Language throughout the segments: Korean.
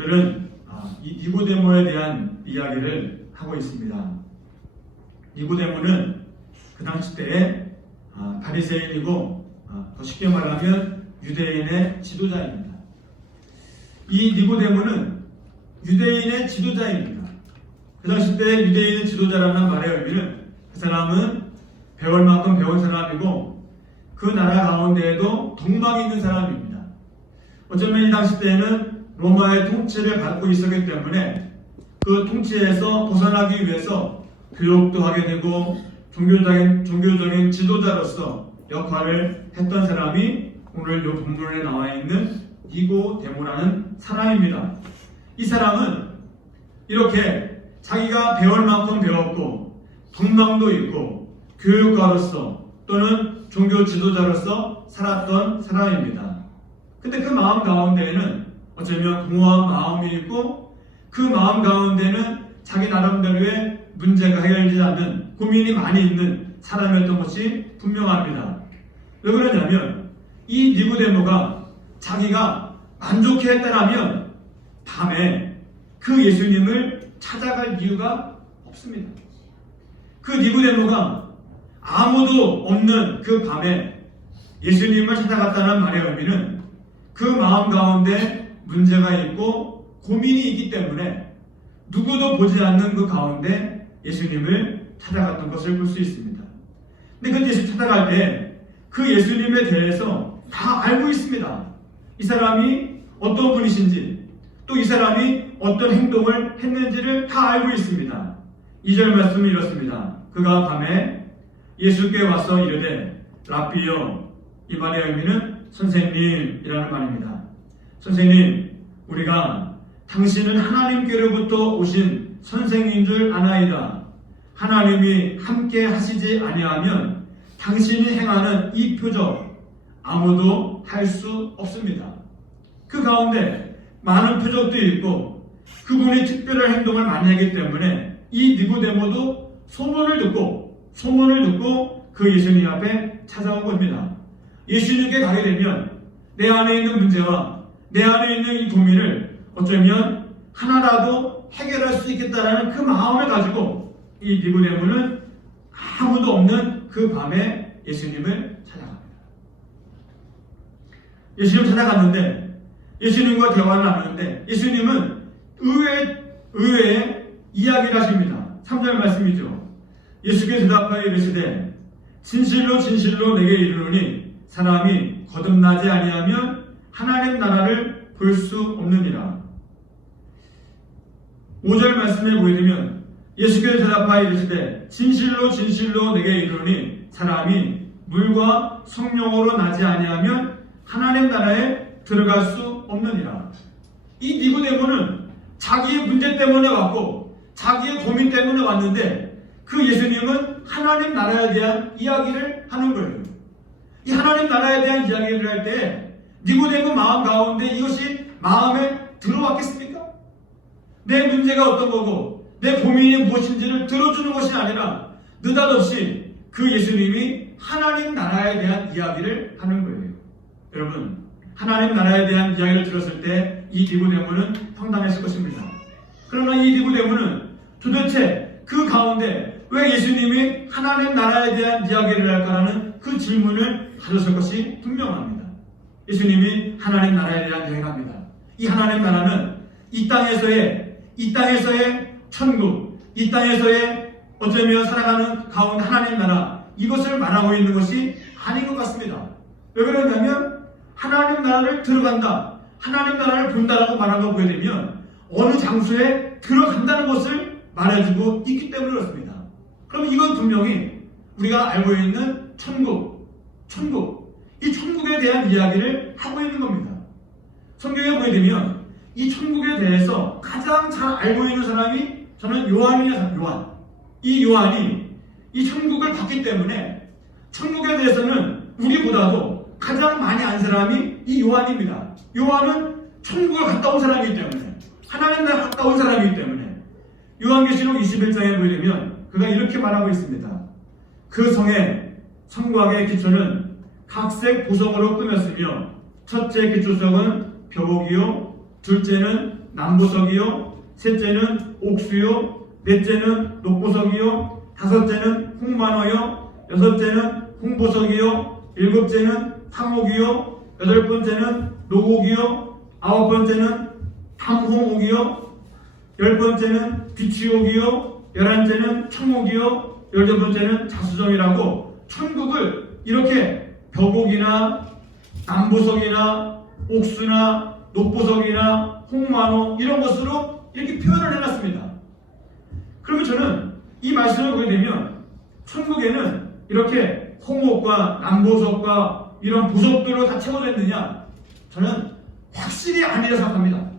오늘은 이 니고데모에 대한 이야기를 하고 있습니다. 니고데모는 그 당시 때에 바리새인이고 더 쉽게 말하면 유대인의 지도자입니다. 이 니고데모는 유대인의 지도자입니다. 그 당시 때 유대인의 지도자라는 말의 의미는 그 사람은 배울 만큼 배운 사람이고 그 나라 가운데에도 동망이 있는 사람입니다. 어쩌면 이 당시 때에는 로마의 통치를 받고 있었기 때문에 그 통치에서 벗어나기 위해서 교육도 하게 되고 종교적인 지도자로서 역할을 했던 사람이 오늘 이 본문에 나와 있는 니고데모라는 사람입니다. 이 사람은 이렇게 자기가 배울 만큼 배웠고 동망도 있고 교육가로서 또는 종교 지도자로서 살았던 사람입니다. 근데 그 마음 가운데에는 어쩌면 공허한 마음이 있고 그 마음 가운데는 자기 나름대로의 문제가 해결되지 않는 고민이 많이 있는 사람이었던 것이 분명합니다. 왜 그러냐면 이 니고데모가 자기가 만족했다라면 밤에 그 예수님을 찾아갈 이유가 없습니다. 그 니고데모가 아무도 없는 그 밤에 예수님을 찾아갔다는 말의 의미는 그 마음 가운데 문제가 있고 고민이 있기 때문에 누구도 보지 않는 그 가운데 예수님을 찾아갔던 것을 볼 수 있습니다. 근데 그 예수 찾아갈 때 그 예수님에 대해서 다 알고 있습니다. 이 사람이 어떤 분이신지 또 이 사람이 어떤 행동을 했는지를 다 알고 있습니다. 2절 말씀이 이렇습니다. 그가 밤에 예수께 와서 이르되 랍비여, 이 말의 의미는 선생님이라는 말입니다. 선생님, 우리가 당신은 하나님께로부터 오신 선생인 줄 아나이다. 하나님이 함께 하시지 아니하면 당신이 행하는 이 표적 아무도 할 수 없습니다. 그 가운데 많은 표적도 있고 그분이 특별한 행동을 많이 하기 때문에 이 니고데모도 소문을 듣고 그 예수님 앞에 찾아온 겁니다. 예수님께 가게 되면 내 안에 있는 문제와 내 안에 있는 이 고민을 어쩌면 하나라도 해결할 수 있겠다라는 그 마음을 가지고 이 니고데모는 아무도 없는 그 밤에 예수님을 찾아갑니다. 예수님 찾아갔는데 예수님과 대화를 나누는데 예수님은 의외의 이야기를 하십니다. 3절 말씀이죠. 예수께서 대답하여 이르시되 진실로 진실로 내게 이르노니 사람이 거듭나지 아니하면 하나님 나라를 볼 수 없느니라. 5절 말씀에 보이면 예수께서 대답하여 이르시되 진실로 진실로 내게 이르노니 사람이 물과 성령으로 나지 아니하면 하나님 나라에 들어갈 수 없느니라. 이 니고데모는 자기의 문제 때문에 왔고 자기의 고민 때문에 왔는데 그 예수님은 하나님 나라에 대한 이야기를 하는 거예요. 이 하나님 나라에 대한 이야기를 할 때 니고데모 마음 가운데 이것이 마음에 들어왔겠습니까? 내 문제가 어떤 거고 내 고민이 무엇인지를 들어주는 것이 아니라 느닷없이 그 예수님이 하나님 나라에 대한 이야기를 하는 거예요. 여러분, 하나님 나라에 대한 이야기를 들었을 때 이 니고데모는 황당했을 것입니다. 그러나 이 니고데모는 도대체 그 가운데 왜 예수님이 하나님 나라에 대한 이야기를 할까라는 그 질문을 가졌을 것이 분명합니다. 예수님이 하나님 나라에 대한 이야기를 합니다. 이 하나님 나라는 이 땅에서의 천국, 이 땅에서의 어쩌면 살아가는 가운데 하나님 나라, 이것을 말하고 있는 것이 아닌 것 같습니다. 왜 그러냐면 하나님 나라를 들어간다, 하나님 나라를 본다라고 말하고 보게 되면 어느 장소에 들어간다는 것을 말해주고 있기 때문에 그렇습니다. 그럼 이건 분명히 우리가 알고 있는 천국, 이 천국에 대한 이야기를 하고 있는 겁니다. 성경에 보게 되면 이 천국에 대해서 가장 잘 알고 있는 사람이 저는 요한입니다. 이 요한이 이 천국을 봤기 때문에 천국에 대해서는 우리보다도 가장 많이 안 사람이 이 요한입니다. 요한은 천국을 갔다 온 사람이기 때문에, 하나님 나라 갔다 온 사람이기 때문에 요한계시록 21장에 보게 되면 그가 이렇게 말하고 있습니다. 그 성곽의 기초는 각색 보석으로 꾸몄으며 첫째 기초석은 벼복이요 둘째는 남보석이요, 셋째는 옥수요, 넷째는 녹보석이요, 다섯째는 홍만어요, 여섯째는 홍보석이요, 일곱째는 탕옥이요, 여덟 번째는 노옥이요, 아홉 번째는 탐홍옥이요, 열 번째는 비취옥이요, 11번째는 청옥이요, 12번째는 자수정이라고 천국을 이렇게 벽옥이나 남보석이나 옥수나 녹보석이나 홍만호 이런 것으로 이렇게 표현을 해놨습니다. 그러면 저는 이 말씀을 보게 되면 천국에는 이렇게 홍옥과 남보석과 이런 보석들로 다 채워져 있느냐? 저는 확실히 아니라 생각합니다.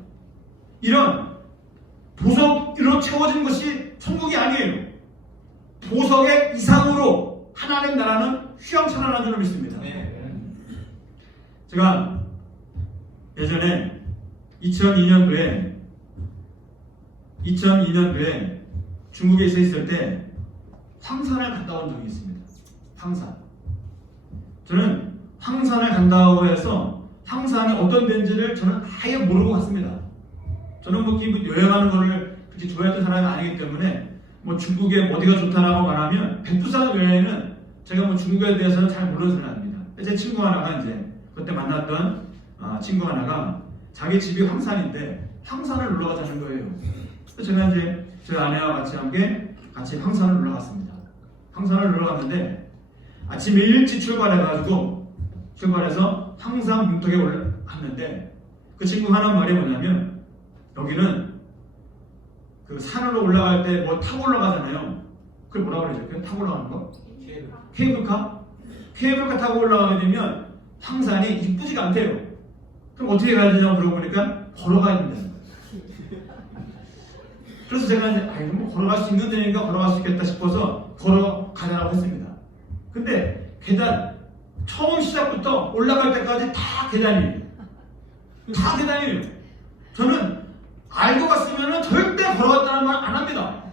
이런 보석으로 채워진 것이 천국이 아니에요. 보석의 이상으로 하나님 나라는 휘황찬란한 줄로 믿습니다. 제가 예전에 2002년도에 중국에 있을 때 황산을 갔다 온 적이 있습니다. 황산. 저는 황산을 간다고 해서 황산이 어떤 데인지를 저는 아예 모르고 갔습니다. 저는 뭐 여행하는 거를 그렇게 좋아했던 사람이 아니기 때문에 뭐 중국에 어디가 좋다라고 말하면 백두산 외에는 제가 뭐 중국에 대해서는 잘 모르는 사람입니다. 제 친구 하나가 이제 그때 만났던 친구 하나가 자기 집이 황산인데 황산을 놀러 가자는 거예요. 그래서 제가 이제 제 아내와 같이 함께 황산을 놀러 갔습니다. 황산을 놀러 갔는데 아침에 일찍 출발해서 황산 문턱에 올라갔는데 그 친구가 하는 말이 뭐냐면 여기는 그 산으로 올라갈 때 뭐 타고 올라가잖아요. 그걸 뭐라고 그러죠? 그냥 타고 올라가는 거? 케이블카? 케이블카 타고 올라가게 되면 황산이 이쁘지가 않대요. 그럼 어떻게 가야 되냐고 물어보니까 걸어가야 된다는 거예요. 그래서 제가 이제 뭐 걸어갈 수 있는 데니까 걸어갈 수 있겠다 싶어서 걸어가자고 했습니다. 근데 계단 처음 시작부터 올라갈 때까지 다 계단이에요. 다 계단이에요. 저는 알고 갔으면 절대 걸어갔다는 말 안 합니다.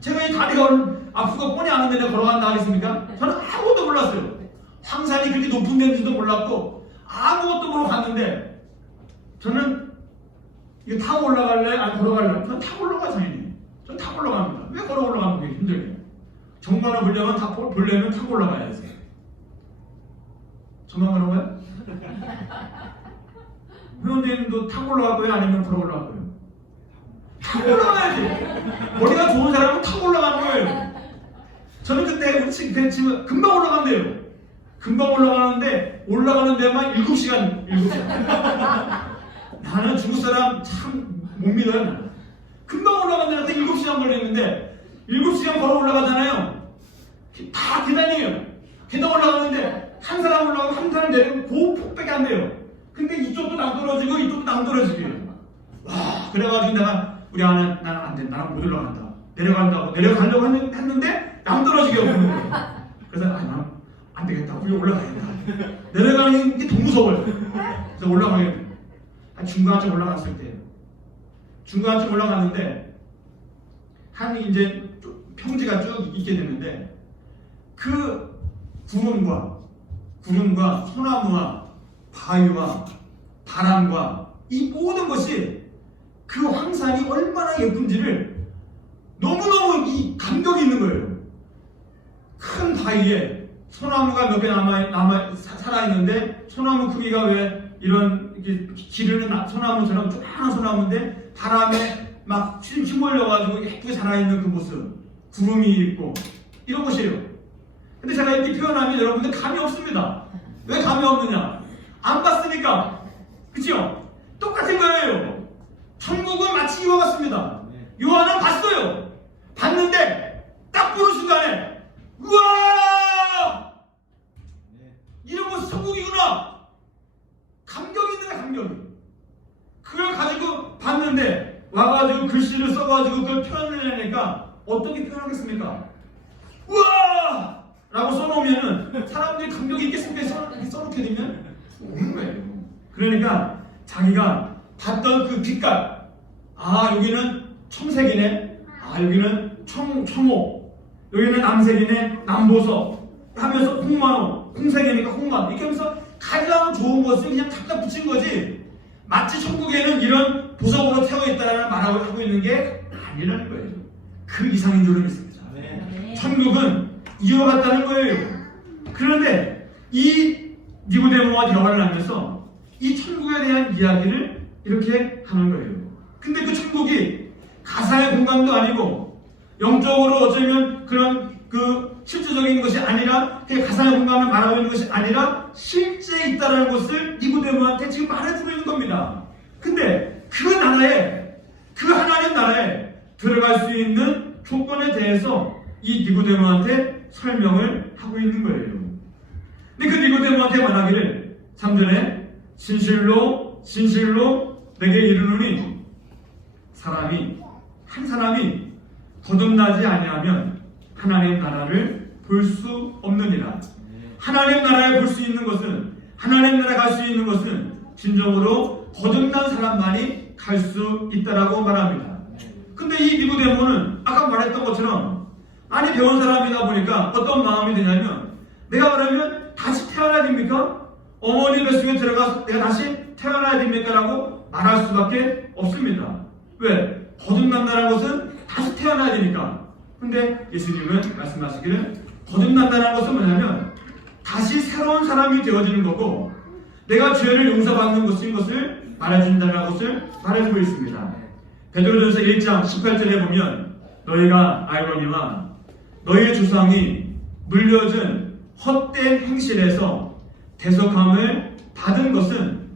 제가 이 다리가 아프고 뻔히 아는데 내가 걸어간다 하겠습니까? 저는 아무것도 몰랐어요. 황산이 그렇게 높은 데인지도 몰랐고 아무것도 모르고 갔는데 저는 이거 타고 올라갈래? 아니 걸어갈래? 저는 타고 올라가 당연히. 저는 타고 올라갑니다. 왜 걸어 올라가는 게 힘들게? 정말로 보려면 타고 올라가야지. 저만 그런 거야? 회원님도 타고 올라갈 거예요? 아니면 걸어 올라갈 거예요? 타고 올라가야지. 머리가 좋은 사람은 타고 올라가는 거예요. 저는 그때 우리 지금 금방 올라간대요. 금방 올라가는데 올라가는 데만 7시간. 나는 중국 사람 참 못 믿어요. 금방 올라간 데한테 7시간 걸렸는데 7시간 걸어 올라가잖아요. 다 계단이에요. 계단 올라가는데 한 사람 올라가고 한 사람 내리고 그 폭밖에 안 돼요. 근데 이쪽도 낭떨어지고 이쪽도 낭떨어지고. 와, 그래가지고 내가 우리 아내 나는 안 돼. 나는 못 올라간다. 내려가려고 했는데 낭떨어지게 오는 거예요. 그래서 나는 안 되겠다. 우리 올라가야겠다. 내려가는 게 더 무서워요. 그래서 올라가게 중간쯤 올라갔을 때예요. 중간쯤 올라갔는데 한 이제 평지가 쭉 있게 되는데 그 구름과 소나무와 바위와 바람과 이 모든 것이 그 황산이 얼마나 예쁜지를 너무너무 이 감격이 있는 거예요. 큰 바위에 소나무가 몇 개 살아있는데 소나무 크기가 왜 이런 이렇게 기르는 소나무처럼 조그마한 소나무인데 바람에 막 휘몰려가지고 예쁘게 살아있는 그 모습, 구름이 있고 이런 것이에요. 근데 제가 이렇게 표현하면 여러분들 감이 없습니다. 왜 감이 없느냐? 안 봤으니까. 그치요? 똑같은 거예요. 천국은 마치 이와 같습니다. 요한은 봤어요. 봤는데 딱 보는 순간에 우와! 이런 것이 천국이구나! 감격이 있는 거야, 감격이. 그걸 가지고 봤는데 와가지고 글씨를 써가지고 그걸 표현을 해내니까 어떻게 표현하겠습니까? 우와! 라고 써놓으면은 사람들이 감격이 있겠습니까? 써놓게 되면 없는 거예요. 그러니까 자기가 봤던 그 빛깔, 아 여기는 청색이네, 아 여기는 청옥, 여기는 남색이네, 남보석 하면서 홍만호, 홍색이니까 홍만 이렇게 하면서 가장 좋은 것을 그냥 갖다 붙인 거지 마치 천국에는 이런 보석으로 태워 있다라는 말을 하고 있는 게 아니라는 거예요. 그 이상인 줄은 믿습니다. 천국은 이와 같다는 거예요. 그런데 이 니고데모와 대화를 하면서 이 천국에 대한 이야기를 이렇게 하는 거예요. 근데 그 천국이 가상의 공간도 아니고 영적으로 어쩌면 그런 그 실제적인 것이 아니라 그 가상의 공간을 말하고 있는 것이 아니라 실제 있다는 것을 니고데모한테 지금 말해주고 있는 겁니다. 근데 그 나라에, 그 하나님 나라에 들어갈 수 있는 조건에 대해서 이 니고데모한테 설명을 하고 있는 거예요. 근데 그 니고데모한테 말하기를 3절에 진실로 진실로 내게 이르노니 한 사람이 거듭나지 아니하면 하나님 나라를 볼 수 없느니라. 하나님 나라에 볼 수 있는 것은, 하나님 나라에 갈 수 있는 것은 진정으로 거듭난 사람만이 갈 수 있다라고 말합니다. 근데 이 니고데모는 아까 말했던 것처럼 많이 배운 사람이다 보니까 어떤 마음이 드냐면, 내가 그러면 다시 태어나야 됩니까? 어머니 뱃속에 들어가서 내가 다시 태어나야 됩니까? 라고 말할 수밖에 없습니다. 왜? 거듭난다는 것은 다시 태어나야 되니까. 근데 예수님은 말씀하시기를 거듭난다는 것은 뭐냐면 다시 새로운 사람이 되어지는 거고, 내가 죄를 용서받는 것인 것을 말해준다는 것을 말해주고 있습니다. 베드로전서 1장 18절에 보면 너희가 알거니와 너희의 조상이 물려준 헛된 행실에서 대속함을 받은 것은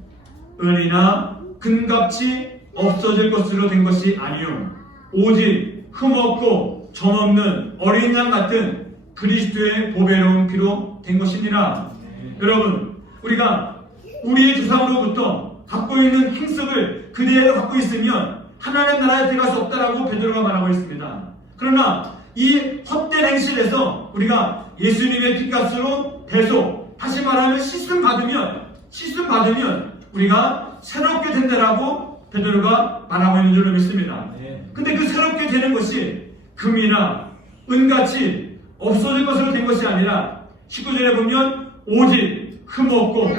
은이나 금값이 없어질 것으로 된 것이 아니요 오직 흠없고 점없는 어린 양 같은 그리스도의 보배로운 피로 된 것이니라. 여러분, 우리가 우리의 조상으로부터 갖고 있는 행석을 그대로 갖고 있으면 하나님 나라에 들어갈 수 없다라고 베드로가 말하고 있습니다. 그러나 이 헛된 행실에서 우리가 예수님의 피값으로 대속, 다시 말하면 씻음 받으면 우리가 새롭게 된다라고 베드로가 말하고 있는 줄로 믿습니다. 근데 그 새롭게 되는 것이 금이나 은같이 없어질 것으로 된 것이 아니라 19절에 보면 오직 흠없고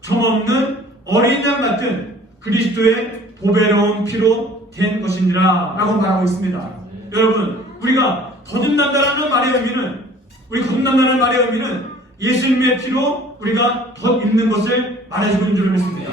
점없는 어린 양 같은 그리스도의 보배로운 피로 된 것이니라 라고 말하고 있습니다. 여러분, 우리가 거듭난다는 말의 의미는 예수님의 피로 우리가 더 있는 것을 말해주고 있는 줄 믿습니다.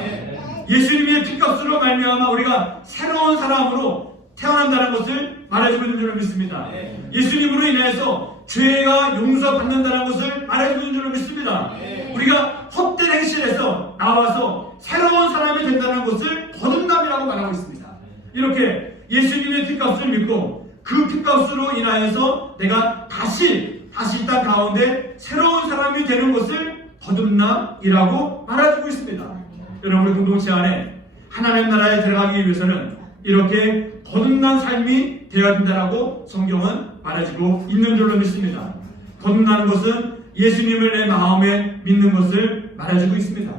예수님의 피값으로 말미암아 우리가 새로운 사람으로 태어난다는 것을 말해주고 있는 줄 믿습니다. 예수님으로 인해서 죄가 용서받는다는 것을 말해주고 있는 줄 믿습니다. 우리가 헛된 행실에서 나와서 새로운 사람이 된다는 것을 거듭남이라고 말하고 있습니다. 이렇게 예수님의 피값을 믿고 그 피값으로 인하여서 내가 다시 이 땅 가운데 새로운 사람이 되는 것을 거듭남이라고 말해주고 있습니다. 여러분, 우리 공동체 안에 하나님 나라에 들어가기 위해서는 이렇게 거듭난 삶이 되어야 된다라고 성경은 말해주고 있는 줄로 믿습니다. 거듭나는 것은 예수님을 내 마음에 믿는 것을 말해주고 있습니다.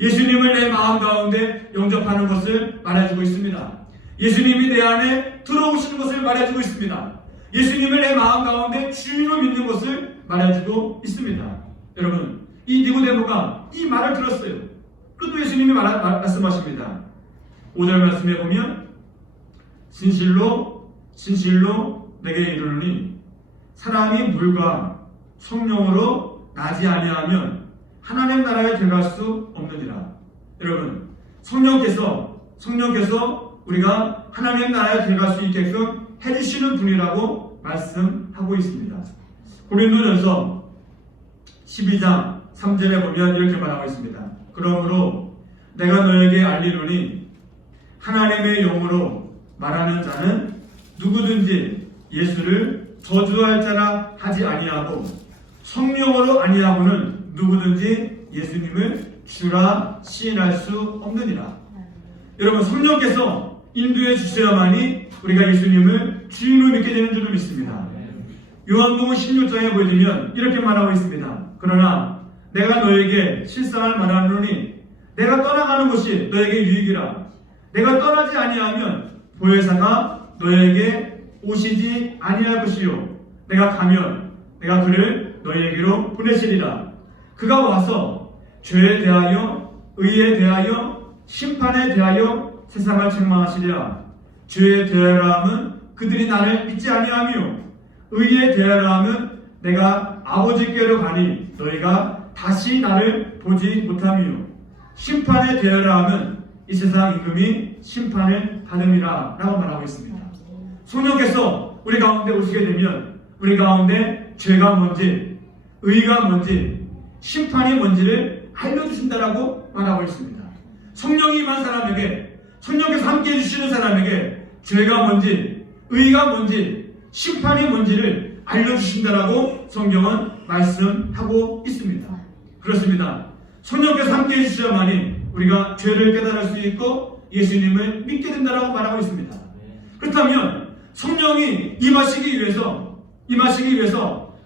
예수님을 내 마음 가운데 영접하는 것을 말해주고 있습니다. 예수님이 내 안에 들어오시는 것을 말해주고 있습니다. 예수님을 내 마음 가운데 주인으로 믿는 것을 말해주고 있습니다. 여러분, 이 니고데모가 이 말을 들었어요. 또 예수님이 말씀하십니다. 5절 말씀에 보면 진실로 진실로 내게 이르노니 사람이 물과 성령으로 나지 아니하면 하나님 나라에 들어갈 수 없느니라. 여러분, 성령께서 우리가 하나님 나라에 들어갈 수 있게끔 해주시는 분이라고 말씀하고 있습니다. 고린도전서 12장 3절에 보면 이렇게 말하고 있습니다. 그러므로 내가 너에게 알리노니 하나님의 영으로 말하는 자는 누구든지 예수를 저주할 자라 하지 아니하고 성령으로 아니하고는 누구든지 예수님을 주라 시인할 수 없느니라. 여러분, 성령께서 인도해 주셔야만이 우리가 예수님을 주인으로 믿게 되는 줄을 믿습니다. 요한복음 16장에 보여주면 이렇게 말하고 있습니다. 그러나 내가 너에게 실상을 말하노니 내가 떠나가는 것이 너에게 유익이라. 내가 떠나지 아니하면 보혜사가 너에게 오시지 아니할 것이요 내가 가면 내가 그를 너희에게로 보내시리라. 그가 와서 죄에 대하여 의에 대하여 심판에 대하여 세상을 책망하시리라. 죄에 대하여 함은 그들이 나를 믿지 아니하며 의에 대하여 함은 내가 아버지께로 가니 너희가 다시 나를 보지 못하며 심판에 대하여 함은 이 세상 임금이 심판을 받음이라 라고 말하고 있습니다. 성령께서 우리 가운데 오시게 되면 우리 가운데 죄가 뭔지 의가 뭔지 심판이 뭔지를 알려주신다라고 말하고 있습니다. 성령이 임한 사람에게 성령께서 함께 해주시는 사람에게 죄가 뭔지 의가 뭔지 심판이 뭔지를 알려주신다라고 성경은 말씀하고 있습니다. 그렇습니다. 성령께서 함께 해주셔야만이 우리가 죄를 깨달을 수 있고 예수님을 믿게 된다라고 말하고 있습니다. 그렇다면 성령이 임하시기 위해서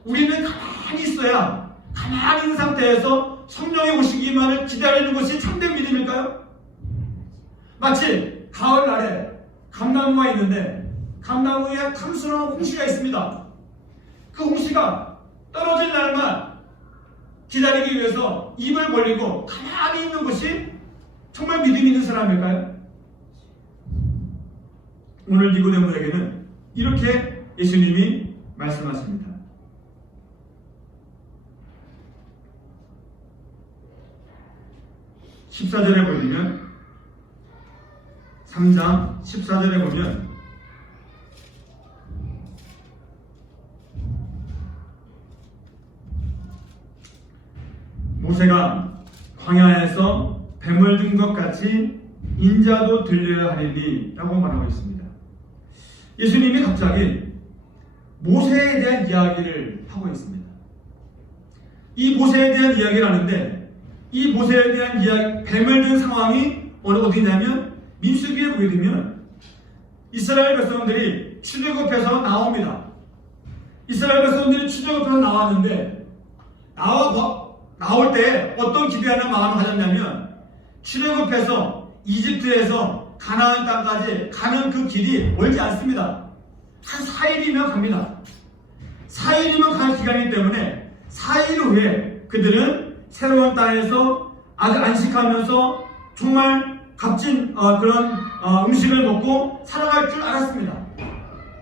우리는 가만히 있어야 가만히 있는 상태에서 성령이 오시기만을 기다리는 것이 참된 믿음일까요? 마치 가을날에 감나무가 있는데 감나무에 탐스러운 홍시가 있습니다. 그 홍시가 떨어질 날만 기다리기 위해서 입을 벌리고 가만히 있는 것이 정말 믿음 있는 사람일까요? 오늘 니고데모에게는 이렇게 예수님이 말씀하십니다. 14절에 보면 3장 14절에 보면 모세가 광야에서 뱀을 든 것 같이 인자도 들려야 하리니 라고 말하고 있습니다. 예수님이 갑자기 모세에 대한 이야기를 하고 있습니다. 이 모세에 대한 이야기를 하는데 이 모세에 대한 이야기, 뱀을 든 상황이 어디냐면 민수기에 보게 되면 이스라엘 백성들이 출애굽해서 나옵니다. 이스라엘 백성들이 출애굽해서 나왔는데 나올 때 어떤 기대하는 마음을 가졌냐면 출애굽해서 이집트에서 가나안 땅까지 가는 그 길이 멀지 않습니다. 한 4일이면 갑니다. 4일이면 가는 기간이기 때문에 4일 후에 그들은 새로운 땅에서 아주 안식하면서 정말 값진 그런 음식을 먹고 살아갈 줄 알았습니다.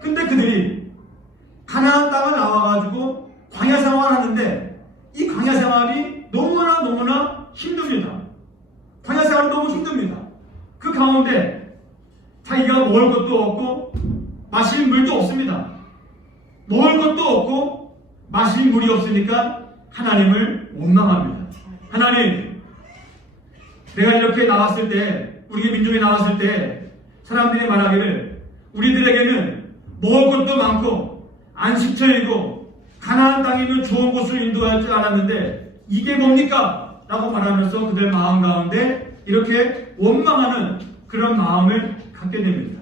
근데 그들이 가나안 땅을 나와가지고 광야 생활을 하는데 이 광야 생활이 너무나 힘듭니다. 광야 생활이 너무 힘듭니다. 그 가운데 자기가 먹을 것도 없고 마실 물도 없습니다. 먹을 것도 없고 마실 물이 없으니까 하나님을 원망합니다. 하나님, 내가 이렇게 나왔을 때, 우리 민족이 나왔을 때 사람들이 말하기를 우리들에게는 먹을 것도 많고 안식처이고 가나안 땅이면 좋은 곳을 인도할 줄 알았는데 이게 뭡니까? 라고 말하면서 그들 마음 가운데 이렇게 원망하는 그런 마음을 갖게 됩니다.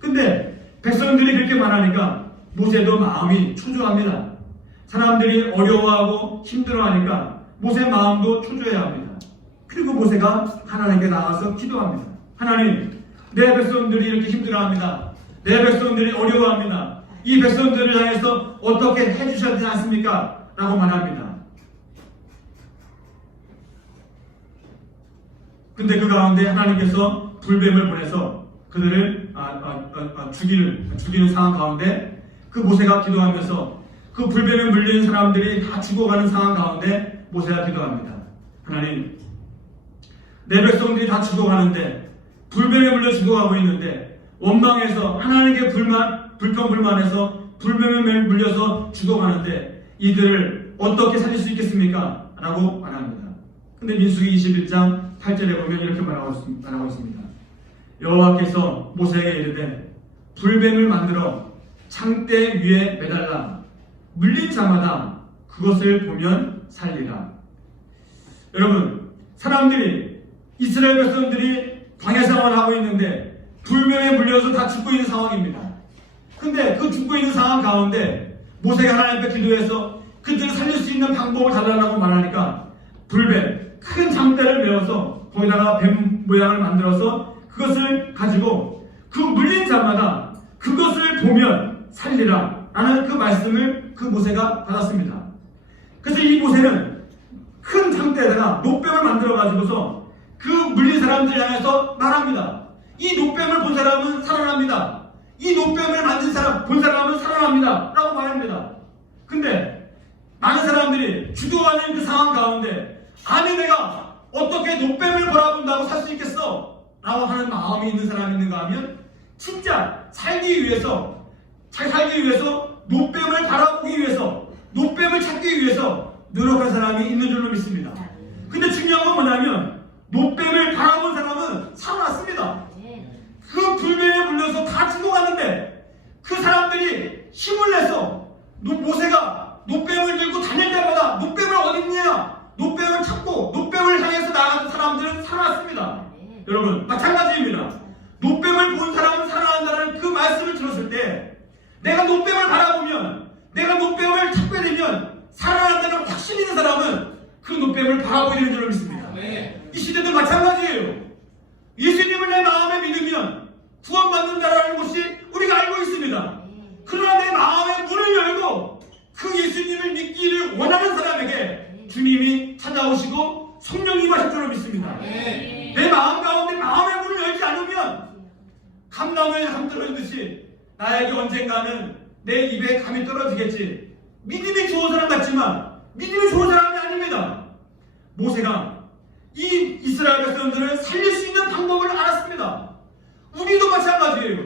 근데 백성들이 그렇게 말하니까 모세도 마음이 초조합니다. 사람들이 어려워하고 힘들어하니까 모세 마음도 초조해야 합니다. 그리고 모세가 하나님께 나가서 기도합니다. 하나님, 내 백성들이 이렇게 힘들어합니다. 내 백성들이 어려워합니다. 이 백성들을 향해서 어떻게 해주셔야 되지 않습니까? 라고 말합니다. 근데 그 가운데 하나님께서 불뱀을 보내서 그들을 죽이는 상황 가운데 그 모세가 기도하면서 그 불뱀에 물린 사람들이 다 죽어가는 상황 가운데 모세가 기도합니다. 하나님, 내 백성들이 다 죽어가는데 불뱀에 물려 죽어가고 있는데 원망해서 하나님께 불평불만해서 불뱀에 물려서 죽어가는데 이들을 어떻게 살릴 수 있겠습니까? 라고 말합니다. 근데 민수기 21장 8절에 보면 이렇게 말하고 있습니다. 여호와께서 모세에게 이르되 불뱀을 만들어 창대 위에 매달라 물린 자마다 그것을 보면 살리라. 여러분, 사람들이 이스라엘 백성들이 광야 생활을 하고 있는데 불뱀에 물려서 다 죽고 있는 상황입니다. 근데 그 죽고 있는 상황 가운데 모세가 하나님 앞에 기도해서 그들을 살릴 수 있는 방법을 달라고 말하니까 불뱀, 큰 장대를 메어서 거기다가 뱀 모양을 만들어서 그것을 가지고 그 물린 자마다 그것을 보면 살리라 라는 그 말씀을 그 모세가 받았습니다. 그래서 이 모세는 큰 장대에다가 노뱀을 만들어 가지고서 그 물린 사람들 향해서 말합니다. 이 노뱀을 본 사람은 살아납니다. 이 노뱀을 만진 사람, 본 사람은 살아납니다. 라고 말합니다. 근데 많은 사람들이 주도하는 그 상황 가운데 아니 내가 어떻게 노뱀을 바라본다고 살 수 있겠어? 라고 하는 마음이 있는 사람이 있는가 하면 진짜 살기 위해서 노뱀을 바라보기 위해서 노뱀을 찾기 위해서 노력한 사람이 있는 줄로 믿습니다. 근데 중요한 건 뭐냐면 노뱀을 바라본 사람은 살아났습니다. 그 불뱀에 물려서 다 죽어갔는데 그 사람들이 힘을 내서 모세가 노뱀을 들고 다닐 때마다 노뱀을 어딨냐 노뱀을 찾고 노뱀을 향해서 나가는 사람들은 살아났습니다. 여러분 마찬가지입니다. 노뱀을 본 사람은 살아난다는 그 말씀을 들었을 때 내가 노뱀을 바라보면 내가 노뱀을 찾게 되면 살아난다는 확신이 있는 사람은 그 노뱀을 바라보게 되는 줄로 믿습니다. 이 시대도 마찬가지예요. 예수님을 내 마음에 믿으면 구원받는다라는 것이 우리가 알고 있습니다. 그러나 내 마음의 문을 열고 그 예수님을 믿기를 원하는 사람에게 주님이 찾아오시고 성령이 임하실 줄로 믿습니다. 내 마음 가운데 마음의 문을 열지 않으면 감나무에 감 떨어지듯이 나에게 언젠가는 내 입에 감이 떨어지겠지. 믿음이 좋은 사람 같지만 믿음이 좋은 사람이 아닙니다. 모세가 이 이스라엘 백성들을 살릴 수 있는 방법을 알았습니다. 우리도 마찬가지예요.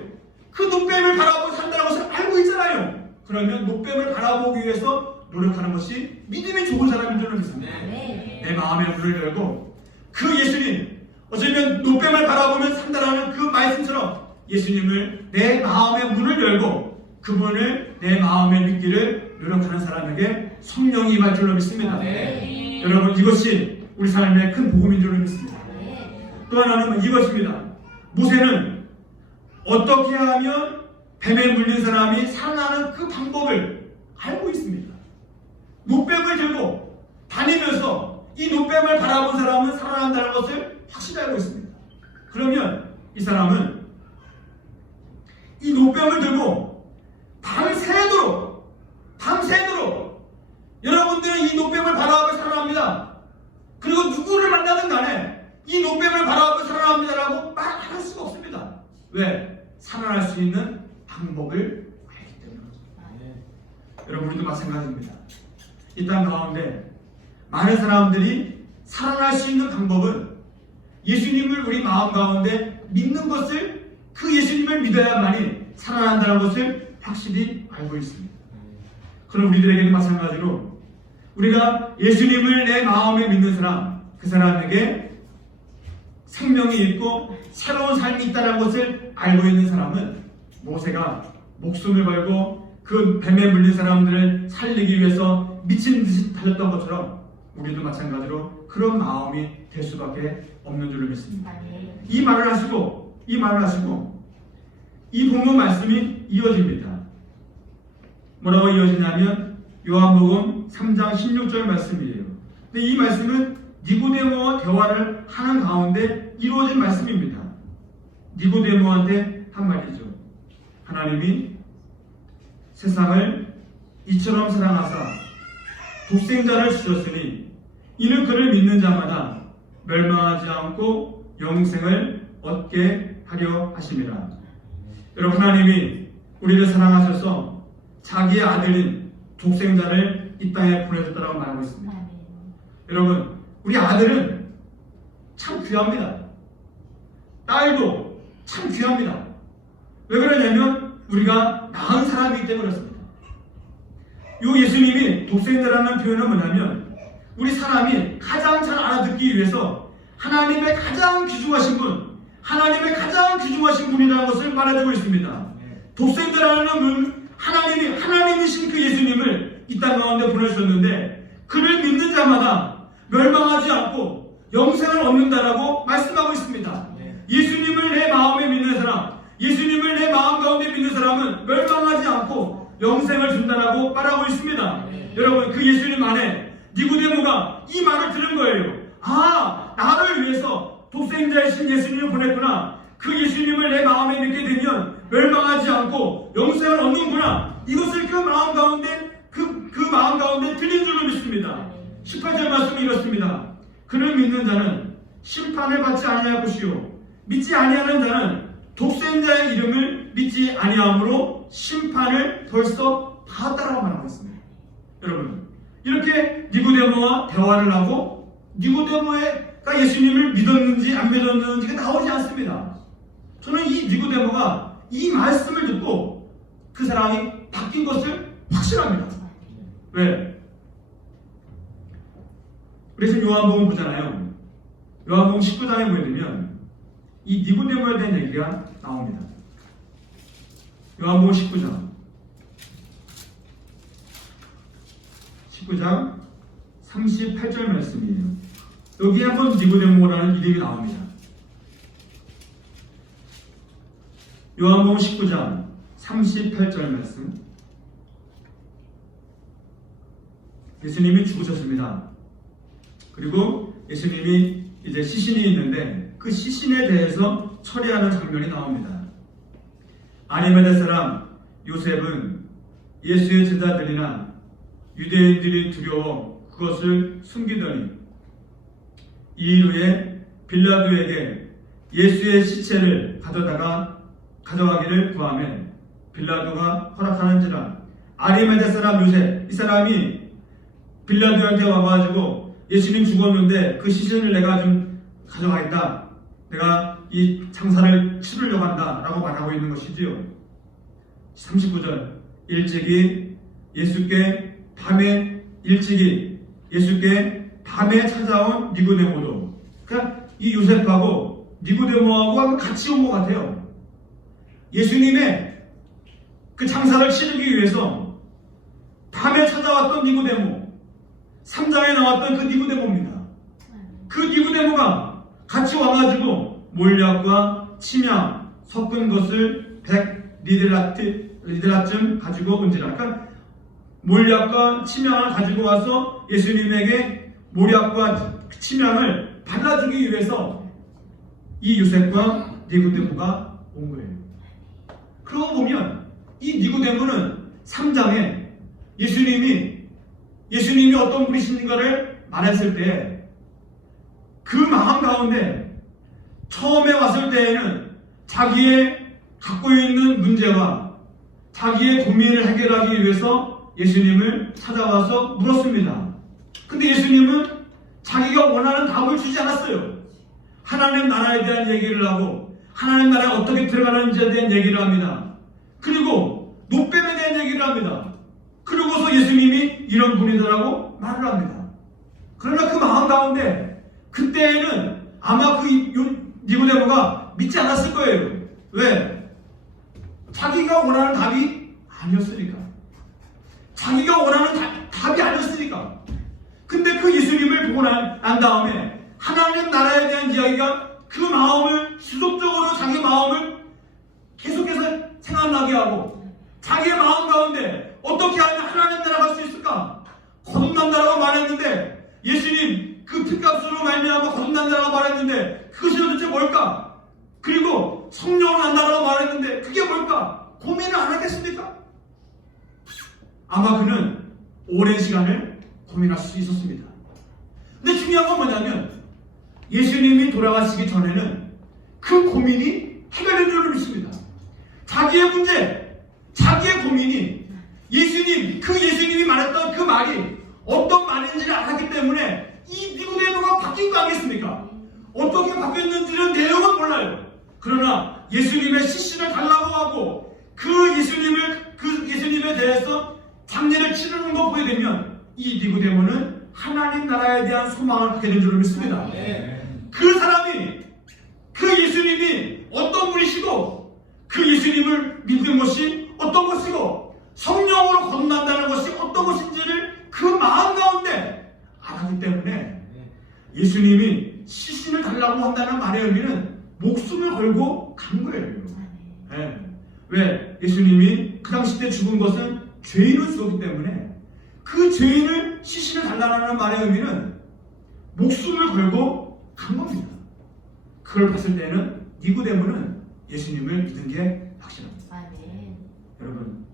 그 노뱀을 바라보고 산다는 것을 알고 있잖아요. 그러면 노뱀을 바라보기 위해서 노력하는 것이 믿음이 좋은 사람인 줄로 믿습니다. 내 마음의 문을 열고 그 예수님, 어쩌면 노뱀을 바라보면 산다라는 그 말씀처럼 예수님을 내 마음의 문을 열고 그분을 내 마음에 믿기를 노력하는 사람에게 성령이 임할 줄로 믿습니다. 여러분 이것이 우리 삶의 큰 복음인 줄로 믿습니다. 또 하나는 이것입니다. 모세는 어떻게 하면 뱀에 물린 사람이 살아나는 그 방법을 알고 있습니다. 노뱀을 들고 다니면서 이 노뱀을 바라본 사람은 살아난다는 것을 확실히 알고 있습니다. 그러면 이 사람은 이 노뱀을 들고 밤새도록 여러분들은 이 노뱀을 바라보고 살아납니다. 그리고 누구를 만나든 간에 이 노뱀을 바라보고 살아납니다라고 말 안 할 수가 없습니다. 왜? 살아날 수 있는 방법을 알기 때문에. 여러분 우리도 마찬가지입니다. 이 땅 가운데 많은 사람들이 살아날 수 있는 방법은 예수님을 우리 마음 가운데 믿는 것을 그 예수님을 믿어야만이 살아난다는 것을 확실히 알고 있습니다. 그럼 우리들에게는 마찬가지로 우리가 예수님을 내 마음에 믿는 사람, 그 사람에게 생명이 있고 새로운 삶이 있다는 것을 알고 있는 사람은 모세가 목숨을 걸고 그 뱀에 물린 사람들을 살리기 위해서 미친 듯이 달렸던 것처럼 우리도 마찬가지로 그런 마음이 될 수밖에 없는 줄로 믿습니다. 이 말을 하시고 이 본문 말씀이 이어집니다. 뭐라고 이어지냐면 요한복음 3장 16절 말씀이에요. 근데 이 말씀은 니고데모와 대화를 하는 가운데 이루어진 말씀입니다. 니고데모한테 한 말이죠. 하나님이 세상을 이처럼 사랑하사 독생자를 주셨으니 이는 그를 믿는 자마다 멸망하지 않고 영생을 얻게 하려 하심이라. 여러분 하나님이 우리를 사랑하셔서 자기의 아들인 독생자를 이 땅에 보내줬다고 말하고 있습니다. 여러분 우리 아들은 참 귀합니다. 딸도 참 귀합니다. 왜 그러냐면 우리가 낳은 사람이기 때문에 그렇습니다. 이 예수님이 독생자라는 표현은 뭐냐면 우리 사람이 가장 잘 알아듣기 위해서 하나님의 가장 귀중하신 분, 하나님의 가장 귀중하신 분이라는 것을 말해주고 있습니다. 독생자라는 분, 하나님이신 그 예수님을 이 땅 가운데 보내주셨는데 그를 믿는 자마다 멸망하지 않고 영생을 얻는다라고 말씀하고 있습니다. 예수님을 내 마음에 믿는 사람, 예수님을 내 마음 가운데 믿는 사람은 멸망하지 않고 영생을 준다라고 말하고 있습니다. 여러분 그 예수님 안에 니고데모가 이 말을 들은 거예요. 아, 나를 위해서 독생자이신 예수님을 보냈구나. 그 예수님을 내 마음에 믿게 되면 멸망하지 않고 영생을 얻는구나. 이것을 그 마음 가운데 들린 줄로 믿습니다. 18절 말씀이 이렇습니다. 그를 믿는 자는 심판을 받지 아니할 것이요 믿지 아니하는 자는 독생자의 이름을 믿지 아니함으로 심판을 벌써 받았다라고 말하고 있습니다. 여러분, 이렇게 니고데모와 대화를 하고 니고데모가 예수님을 믿었는지 안 믿었는지가 나오지 않습니다. 저는 이 니고데모가 이 말씀을 듣고 그 사람이 바뀐 것을 확신합니다. 왜? 그래서 요한복음 보잖아요. 요한복음 19장에 보게 되면 이 니고데모에 대한 얘기가 나옵니다. 요한복음 19장 38절 말씀이에요. 여기 한번 니고데모라는 이름이 나옵니다. 요한복음 19장 38절 말씀. 예수님이 죽으셨습니다. 그리고 예수님이 이제 시신이 있는데 그 시신에 대해서 처리하는 장면이 나옵니다. 아리마대 사람 요셉은 예수의 제자들이나 유대인들이 두려워 그것을 숨기더니 이 일 후에 빌라도에게 예수의 시체를 가져가기를 구하며 빌라도가 허락하는지라. 아리마대 사람 요셉, 이 사람이 빌라도한테 와가지고 예수님 죽었는데 그 시신을 내가 좀 가져가겠다, 내가 이 장사를 치르려고 한다 라고 말하고 있는 것이지요. 39절 일찍이 예수께 밤에 찾아온 니고데모도, 그러니까 이 요셉하고 니고데모하고 같이 온 것 같아요. 예수님의 그 장사를 치르기 위해서 밤에 찾아왔던 니고데모, 3장에 나왔던 그 니고데모입니다. 그 니고데모가 같이 와가지고 몰약과 침향 섞은 것을 100리드라쯤 가지고 온지라. 그러니까 몰약과 침향을 가지고 와서 예수님에게 몰약과 침향을 발라주기 위해서 이 요셉과 니고데모가 온 거예요. 그러고 보면 이 니고데모는 3장에 예수님이 어떤 분이신가를 말했을 때 그 마음 가운데 처음에 왔을 때에는 자기의 갖고 있는 문제와 자기의 고민을 해결하기 위해서 예수님을 찾아와서 물었습니다. 근데 예수님은 자기가 원하는 답을 주지 않았어요. 하나님 나라에 대한 얘기를 하고 하나님 나라에 어떻게 들어가는지에 대한 얘기를 합니다. 그리고 노뱀에 대한 얘기를 합니다. 그러고서 예수님이 이런 분이다라고 말을 합니다. 그러나 그 마음 가운데 그때에는 아마 그 니고데모가 믿지 않았을 거예요. 왜? 자기가 원하는 답이 아니었으니까. 자기가 원하는 답이 아니었으니까. 근데 그 예수님을 보고 난 다음에 하나님 나라에 대한 이야기가 그 마음을 지속적으로 자기 마음을 계속해서 생각나게 하고 자기의 마음 가운데 어떻게 하면 하나님 나라 갈 수 있을까? 거듭난다라고 말했는데 예수님 그 핏값으로 말미암아 거듭난다라고 말했는데 그것이 도대체 뭘까? 그리고 성령을 난다라고 말했는데 그게 뭘까? 고민을 안 하겠습니까? 아마 그는 오랜 시간을 고민할 수 있었습니다. 근데 중요한 건 뭐냐면 예수님이 돌아가시기 전에는 그 고민이 해결된 줄로 믿습니다. 자기의 문제, 자기의 고민이 예수님이 말했던 그 말이 어떤 말인지를 알았기 때문에 이 니고데모가 바뀐 거 아니겠습니까? 어떻게 바뀌었는지는 내용은 몰라요. 그러나 예수님의 시신을 달라고 하고 그 예수님에 대해서 장례를 치르는 거 보게 되면 이 니고데모는 하나님 나라에 대한 소망을 갖게 된 줄로 믿습니다. 그 사람이 그 예수님이 어떤 분이시고 그 예수님을 믿는 것이 어떤 것이고 성령으로 거듭난다는 것이 어떤 것인지를 그 마음 가운데 알았기 때문에 예수님이 시신을 달라고 한다는 말의 의미는 목숨을 걸고 간 거예요. 네. 왜? 예수님이 그 당시 때 죽은 것은 죄인을 죽었기 때문에 그 죄인을 시신을 달라는 말의 의미는 목숨을 걸고 간 겁니다. 그걸 봤을 때는 니고데모는 예수님을 믿은 게 확실합니다. 여러분,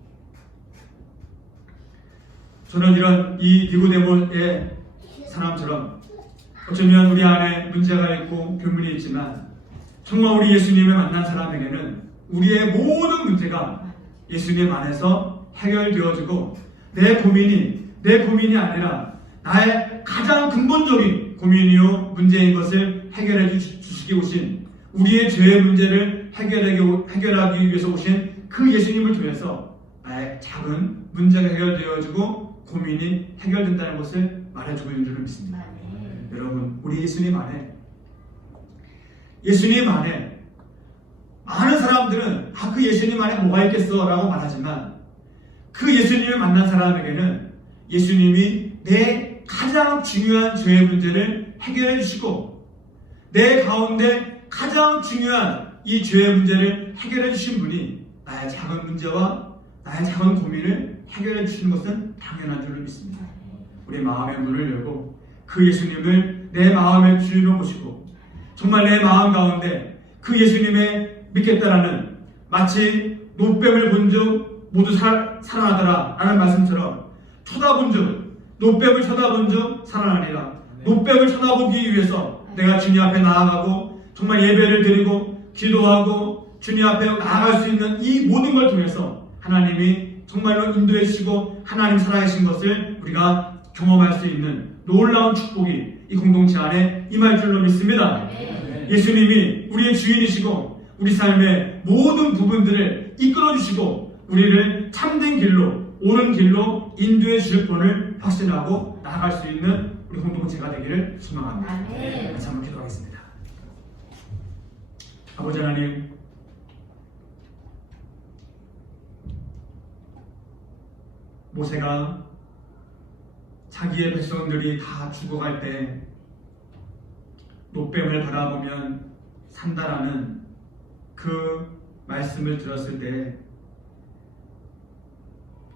저는 이런 이 니고데모의 사람처럼 어쩌면 우리 안에 문제가 있고 교문이 있지만 정말 우리 예수님을 만난 사람에게는 우리의 모든 문제가 예수님 안에서 해결되어지고 내 고민이 아니라 나의 가장 근본적인 고민이요 문제인 것을 해결해 주시기 오신 우리의 죄의 문제를 해결하기 위해서 오신 그 예수님을 통해서 나의 작은 문제가 해결되어지고 고민이 해결된다는 것을 말해주고 있는 줄 믿습니다. 여러분, 우리 예수님 안에 많은 사람들은 그 예수님 안에 뭐가 있겠어 라고 말하지만 그 예수님을 만난 사람에게는 예수님이 내 가장 중요한 죄의 문제를 해결해 주시고 내 가운데 가장 중요한 이 죄의 문제를 해결해 주신 분이 나의 작은 문제와 나의 작은 고민을 해결해 주시는 것은 당연한 줄을 믿습니다. 우리 마음의 문을 열고 그 예수님을 내 마음의 주인으로 모시고 정말 내 마음 가운데 그 예수님의 믿겠다라는 마치 노뱀을 본즉 모두 살아나더라 라는 말씀처럼 노뱀을 쳐다본 즉 살아나리라. 노뱀을 쳐다보기 위해서 내가 주님 앞에 나아가고 정말 예배를 드리고 기도하고 주님 앞에 나아갈 수 있는 이 모든 걸 통해서 하나님이 정말로 인도해 주시고 하나님 살아계신 것을 우리가 경험할 수 있는 놀라운 축복이 이 공동체 안에 임할 줄로 믿습니다. 예수님이 우리의 주인이시고 우리 삶의 모든 부분들을 이끌어 주시고 우리를 참된 길로 옳은 길로 인도해 주실 분을 확신하고 나아갈 수 있는 우리 공동체가 되기를 소망합니다. 같이 한번 기도하겠습니다. 아버지 하나님, 모세가 자기의 백성들이 다 죽어갈 때 노뱀을 바라보면 산다라는 그 말씀을 들었을 때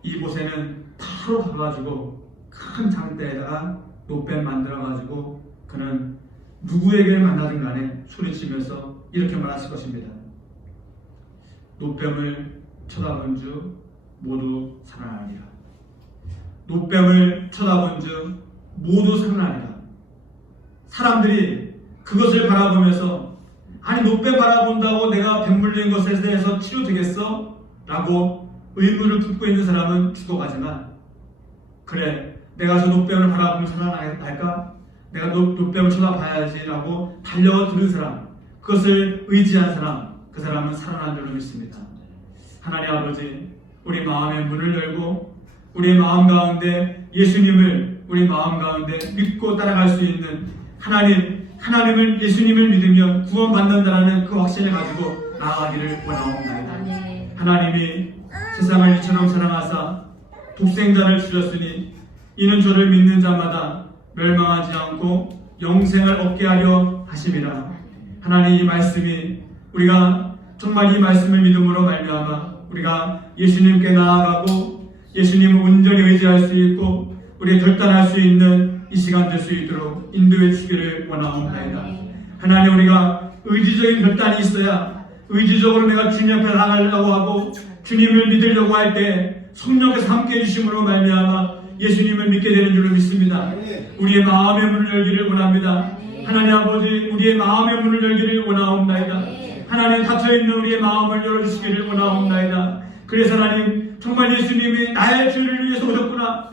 이 모세는 바로 가가지고 큰 장대에다가 노뱀 만들어가지고 그는 누구에게 만나든 간에 소리치면서 이렇게 말했을 것입니다. 노뱀을 쳐다본 즉 모두 살아나리라. 노뱀을 쳐다본 즉 모두 살아나리라. 사람들이 그것을 바라보면서 아니 노뱀 바라본다고 내가 뱀 물린 것에 대해서 치료되겠어? 라고 의문을 품고 있는 사람은 죽어가지만 그래 내가 저 노뱀을 바라보면 살아날까? 내가 노뱀을 쳐다봐야지 라고 달려드는 사람, 그것을 의지한 사람, 그 사람은 살아난 줄로 믿습니다. 하나님 아버지, 우리 마음의 문을 열고 우리의 마음 가운데 예수님을 우리 마음 가운데 믿고 따라갈 수 있는 하나님을 예수님을 믿으면 구원받는다는 그 확신을 가지고 나아가기를 원하옵나이다. 하나님이 세상을 이처럼 사랑하사 독생자를 주셨으니 이는 저를 믿는 자마다 멸망하지 않고 영생을 얻게 하려 하심이라. 하나님, 이 말씀이 우리가 정말 이 말씀을 믿음으로 말미암아 우리가 예수님께 나아가고 예수님을 온전히 의지할 수 있고 우리가 결단할 수 있는 이 시간 될 수 있도록 인도해 주시기를 원하옵나이다. 하나님, 우리가 의지적인 결단이 있어야 의지적으로 내가 주님 앞에 나가려고 하고 주님을 믿으려고 할 때 성령께서 함께 해주심으로 말미암아 예수님을 믿게 되는 줄로 믿습니다. 우리의 마음의 문을 열기를 원합니다. 하나님 아버지, 우리의 마음의 문을 열기를 원하옵나이다. 하나님, 닫혀있는 우리의 마음을 열어주시기를 원하옵나이다. 그래서 하나님, 정말 예수님이 나의 죄를 위해서 오셨구나.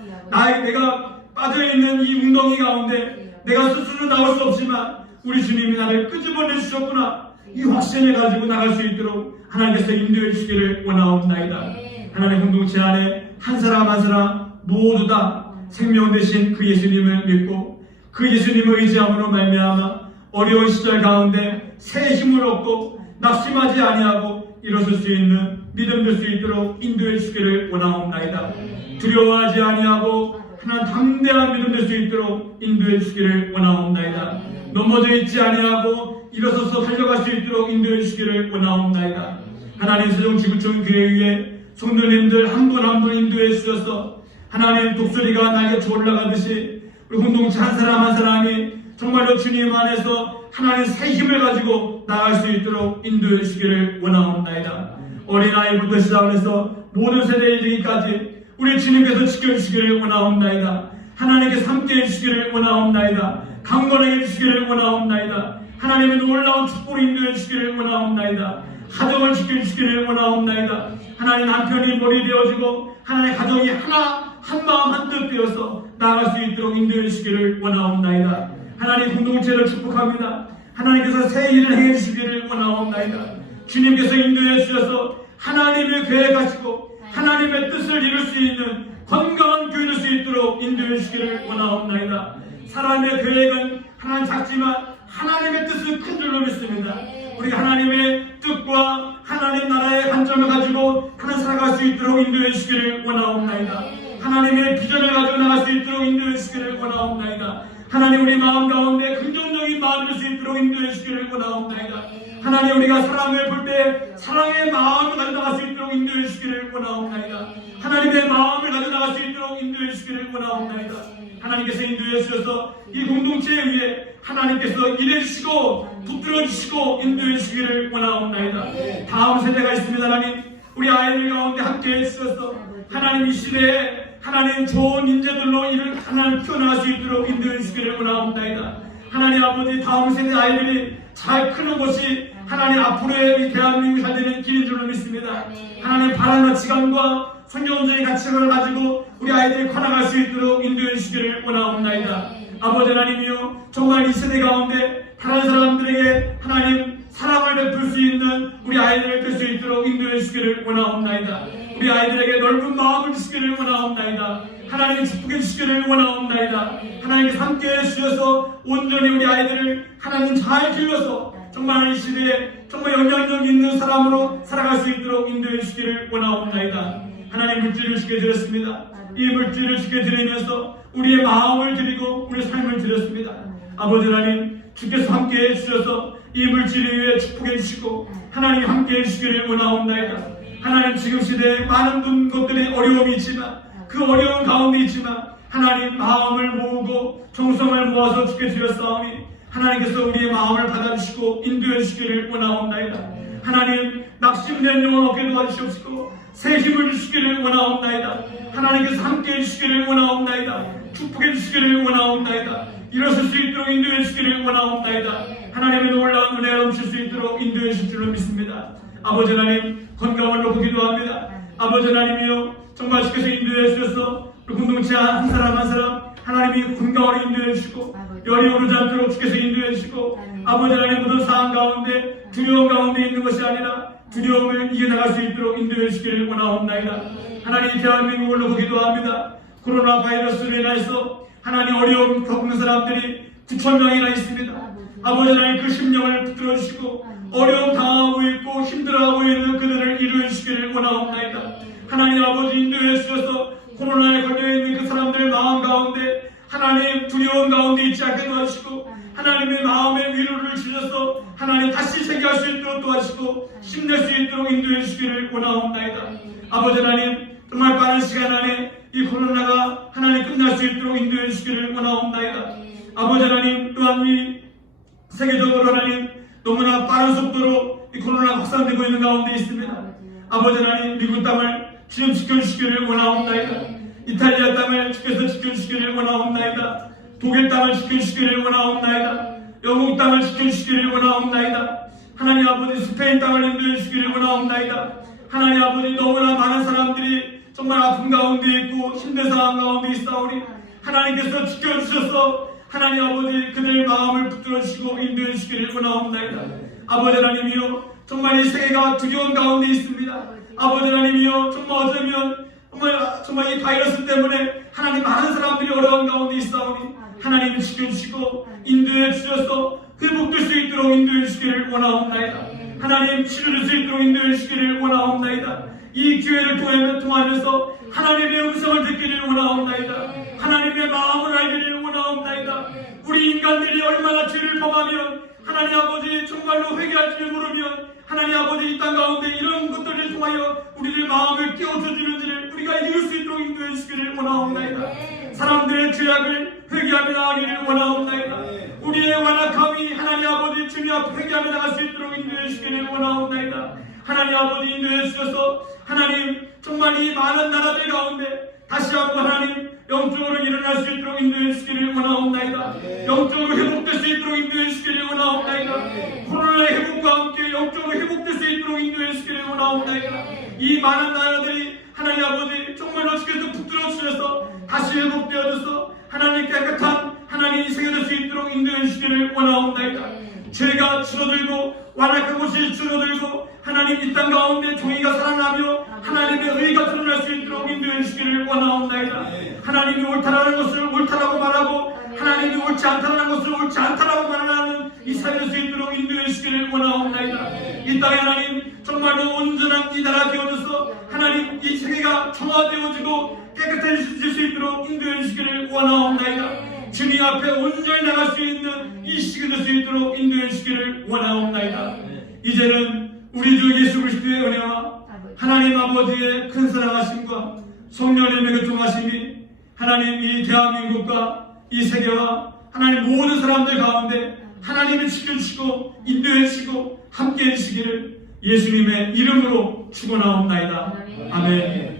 내가 빠져있는 이 웅덩이 가운데 내가 스스로 나올 수 없지만 우리 주님이 나를 끄집어내 주셨구나. 이 확신을 가지고 나갈 수 있도록 하나님께서 인도해 주시기를 원하옵나이다. 하나님, 공동체 안에 한 사람 한 사람 모두 다 생명 되신 그 예수님을 믿고 그 예수님을 의지함으로 말미암아 어려운 시절 가운데 새 힘을 얻고 낙심하지 아니하고 일어설 수 있는 믿음 될 수 있도록 인도해 주시기를 원하옵나이다. 두려워하지 아니하고 하나님 담대한 믿음 될 수 있도록 인도해 주시기를 원하옵나이다. 넘어져 있지 아니하고 일어서서 달려갈 수 있도록 인도해 주시기를 원하옵나이다. 하나님, 세종지구촌 교회 위에 성도님들 한 분 한 분 인도해 주셔서 하나님 독수리가 날개쳐 올라가듯이 우리 공동체 한 사람 한 사람이 정말로 주님 안에서 하나님 새 힘을 가지고 나갈 수 있도록 인도해 주시기를 원하옵나이다. 어린아이부터 시작해서 모든 세대에 이르기까지 우리 주님께서 지켜주시기를 원하옵나이다. 하나님께서 함께해 주시기를 원하옵나이다. 강건하게 해주시기를 원하옵나이다. 하나님의 놀라운 축복을 인도해 주시기를 원하옵나이다. 가정을 지켜주시기를 원하옵나이다. 하나님 남편이 머리 되어지고 하나님의 가정이 하나 한마음 한뜻 되어서 나아갈 수 있도록 인도해 주시기를 원하옵나이다. 하나님 공동체를 축복합니다. 하나님께서 새 일을 행해 주시기를 원하옵나이다. 주님께서 인도해 주셔서 하나님의 계획하시고 하나님의 뜻을 이룰 수 있는 건강한 교회를 수 있도록 인도해 주시기를 원하옵나이다. 사람의 계획은 하나님 작지만 하나님의 뜻은 큰 줄로 믿습니다. 우리 하나님의 뜻과 하나님 나라의 관점을 가지고 하나님 살아갈 수 있도록 인도해 주시기를 원하옵나이다. 하나님의 비전을 가지고 나갈 수 있도록 인도해 주시기를 원하옵나이다. 하나님 우리 마음 가운데 긍정적인 마음을 수 있도록 인도해 주시기를 원하옵나이다. 하나님 우리가 사람을 볼 때 사랑의 마음을 가지고 나갈 수 있도록 인도해 주시기를 원하옵나이다. 하나님의 마음을 가지고 나갈 수 있도록 인도해 주시기를 원하옵나이다. 하나님께서 인도해 주셔서 이 공동체 위에 하나님께서 일해 주시고 붙들어 주시고 인도해 주시기를 원하옵나이다. 다음 세대가 있습니다. 하나님 우리 아이들 가운데 함께 해주셔서 하나님 이 시대에 하나님 좋은 인재들로 이를 하나님 키워나갈 수 있도록 인도해 주시기를 원하옵나이다. 하나님 아버지 다음 세대 아이들이 잘 크는 것이 하나님 앞으로의 이 대한민국이 잘 되는 길인 줄로 믿습니다. 하나님 바른 가치관과 성경적인 가치관을 가지고 우리 아이들이 커나갈 수 있도록 인도해 주시기를 원하옵나이다. 아버지 하나님이요 정말 이 세대 가운데 다른 사람들에게 하나님 사랑을 베풀 수 있는 우리 아이들을 될 수 있도록 인도해 주시기를 원하옵나이다. 우리 아이들에게 넓은 마음을 주시기를 원하옵나이다. 하나님 축복해 주시기를 원하옵나이다. 하나님께서 함께해 주셔서 온전히 우리 아이들을 하나님 잘 길러서 정말 이 시대에 정말 영향력 있는 사람으로 살아갈 수 있도록 인도해 주시기를 원하옵나이다. 하나님 물질을 주게 드렸습니다. 이 물질을 주게 드리면서 우리의 마음을 드리고 우리의 삶을 드렸습니다. 아버지 하나님 주께서 함께해 주셔서 이 물질을 위해 축복해 주시고 하나님 함께해 주시기를 원하옵나이다. 하나님 지금 시대에 많은 것들이 어려움이 있지만 그 어려운 가운데 있지만 하나님 마음을 모으고 정성을 모아서 주께 드렸사오니 하나님께서 우리의 마음을 받아주시고 인도해 주시기를 원하옵나이다. 하나님 낙심된 영혼 없게 도와주시옵시고 새 힘을 주시기를 원하옵나이다. 하나님께서 함께해 주시기를 원하옵나이다. 축복해 주시기를 원하옵나이다. 일어설 수 있도록 인도해 주시기를 원하옵나이다. 하나님의 놀라운 은혜가 넘칠 수 있도록 인도해 주실 줄로 믿습니다. 아버지 하나님 건강을 놓고 기도합니다. 아버지 하나님이여 정말 주께서 인도해 주셔서 공동체 한 사람 한 사람 하나님이 건강으로 인도해 주시고 열이 오르지 않도록 주께서 인도해 주시고 아버지 하나님 모든 상황 가운데 두려움 가운데 있는 것이 아니라 두려움을 이겨나갈 수 있도록 인도해 주시기를 원하옵나이다. 하나님 대한민국을 놓고 기도합니다. 코로나 바이러스로 인해서 하나님 어려움 겪는 사람들이 9,000명이나 있습니다. 아버지 하나님 그 심령을 붙들어 주시고 어려움 당하고 있고 힘들어하고 있는 그들을 이루어 주시기를 원하옵나이다. 하나님 아버지 인도해 주셔서 코로나에 걸려있는 그 사람들의 마음 가운데 하나님 두려움 가운데 있지 않게 도와주시고 하나님의 마음의 위로를 주셔서 하나님 다시 생각할 수 있도록 도와주시고 힘낼 수 있도록 인도해 주시기를 원하옵나이다. 아버지 하나님 정말 빠른 시간 안에 이 코로나가 하나님 끝날 수 있도록 인도해 주시기를 원하옵나이다. 아버지 하나님 또한 이 세계적으로 하나님 너무나 빠른 속도로 이 코로나가 확산되고 있는 가운데 있습니다. 아버지 하나님 미국 땅을 주님 지켜주시기를 원하옵나이다. 이탈리아 땅을 주께서 지켜주시기를 원하옵나이다. 독일 땅을 지켜주시기를 원하옵나이다. 영국 땅을 지켜주시기를 원하옵나이다. 하나님 아버지 스페인 땅을 인도해 주시기를 원하옵나이다. 하나님 아버지 너무나 많은 사람들이 정말 아픔 가운데 있고 힘든 상황 가운데 있사오니 하나님께서 지켜주셔서 하나님 아버지 그들의 마음을 붙들어 주시고 인도해 주시기를 원하옵나이다. 아버지 하나님이여 정말 이 세계가 두려운 가운데 있습니다. 아버지 하나님이여 정말 어쩌면 정말 이 바이러스 때문에 하나님 많은 사람들이 어려운 가운데 있사오니 하나님이 지켜주시고 인도해 주셔서 회복될 수 있도록 인도해 주시기를 원하옵나이다. 하나님 치료될 수 있도록 인도해 주시기를 원하옵나이다. 이 기회를 통하면서 하나님의 음성을 듣기를 원하옵나이다. 하나님의 마음을 알기를 원하옵나이다. 우리 인간들이 얼마나 죄를 범하면 하나님 아버지 정말로 회개할 줄 모르면 하나님 아버지 이 땅 가운데 이런 것들을 통하여 우리의 마음을 깨워줘 주는지를 우리가 이룰 수 있도록 인도해 주시기를 원하옵나이다. 사람들의 죄악을 회개하며 나가기를 원하옵나이다. 우리의 완악함이 하나님 아버지 주님 앞에 회개하며 나갈 수 있도록 인도해 주시기를 원하옵나이다. 하나님 아버지 인도해 주셔서 하나님 정말 이 많은 나라들 가운데 다시 한번 하나님 영적으로 일어날 수 있도록 인도해 주시기를 원하옵나이다. 영적으로 회복될 수 있도록 인도해 주시기를 원하옵나이다. 코로나의 회복과 함께 영적으로 회복될 수 있도록 인도해 주시기를 원하옵나이다. 이 많은 나라들이 하나님 아버지 정말로 지금도 붙들어 주셔서 다시 회복되어져서 하나님 깨끗한 하나님이 새겨질 수 있도록 인도해 주시기를 원하옵나이다. 죄가 줄어들고 완악한 것이 줄어들고 하나님 이 땅 가운데 정의가 살아나며 하나님의 의가 드러날 수 있도록 인도해 주시기를 원하옵나이다. 하나님이 옳다라는 것을 옳다라고 말하고 하나님이 옳지 않다라는 것을 옳지 않다라고 말하는 이 사회될 수 있도록 인도해 주시기를 원하옵나이다. 이 땅에 하나님 정말로 온전한 이 나라 되어져서 하나님 이 세계가 정화되어지고 깨끗해질 수 있도록 인도해 주시기를 원하옵나이다. 주님 앞에 온전히 나갈 수 있는 이 시기 될 수 있도록 인도해 주시기를 원하옵나이다. 이제는 우리 주 예수 그리스도의 은혜와 하나님 아버지의 큰 사랑하심과 성령님의 교통하심이 하나님 이 대한민국과 이 세계와 하나님 모든 사람들 가운데 하나님이 지켜주시고 인도해 주시고 함께해 주시기를 예수님의 이름으로 축원하옵나이다. 아멘.